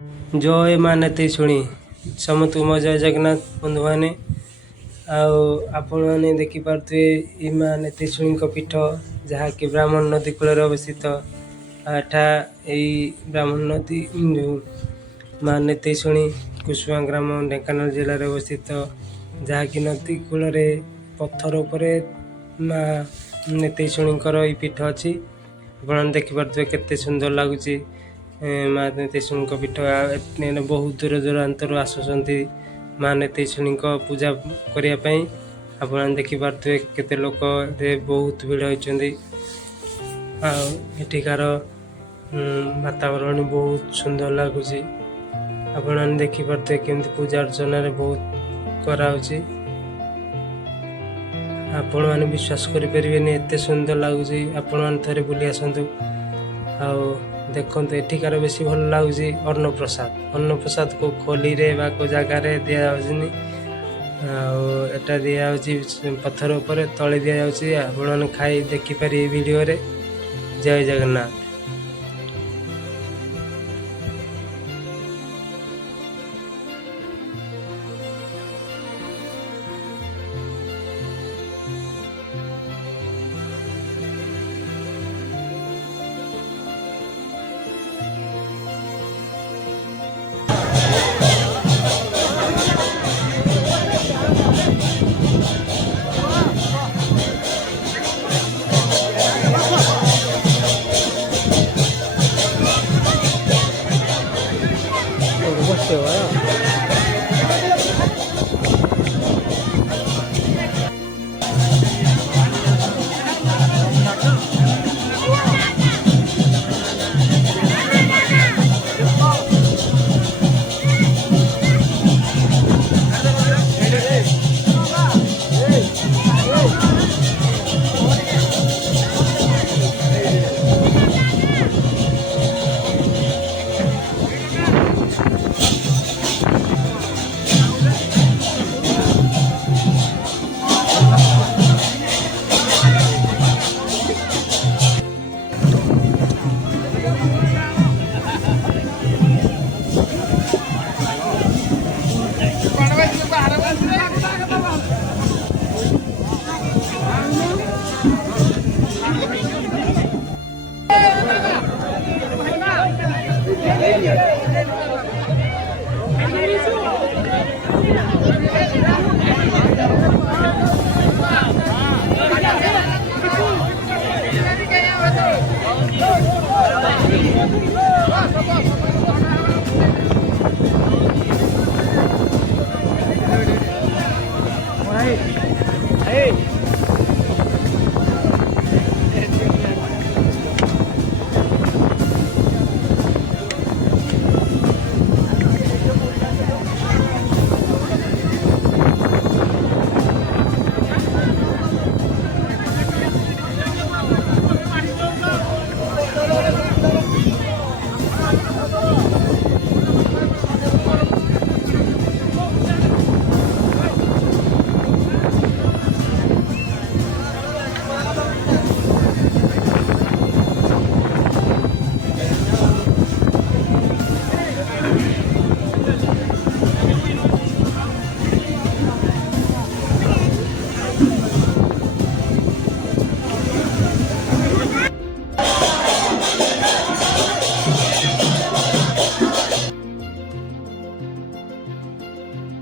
जय माँ नेते शुणी समस्त मो जय जगन्नाथ बंधु मैंने आपण मैंने देखिपे ये माँ नेते शुणी पीठ जहाँकि ब्राह्मण नदी कूल अवस्थित एठा ब्राह्मण नदी माँ नेते शुणी कुसुमा ग्राम ढेंकानाल जिले में अवस्थित जहाँकि नदी कूल पत्थर उपर माँ नेते शुणी पीठ अच्छी आप देखिपे केते सुंदर लगुच माँ नेतेश्वरी पीठ बहुत दूर दूरांतर आसुँच माँ नेतेश्वरी पूजा करने आप देखिपे केते लोक बहुत भिड़ होती आठिकार वातावरण बहुत सुंदर लगुच आप देखिपे केमती पूजा अर्चना बहुत कराऊँच आपण मैंने विश्वास करें एत सुंदर लगुच आपण थे बुली आसतु देखो एठिकार बेसी भल लगुच अन्नप्रसाद को खोली रे बा को जगार दि जाऊनी आटा दि पत्थर उपर तले दि जाऊँगी आपण खाई देखिपारे वीडियो रे। जय जगन्नाथ।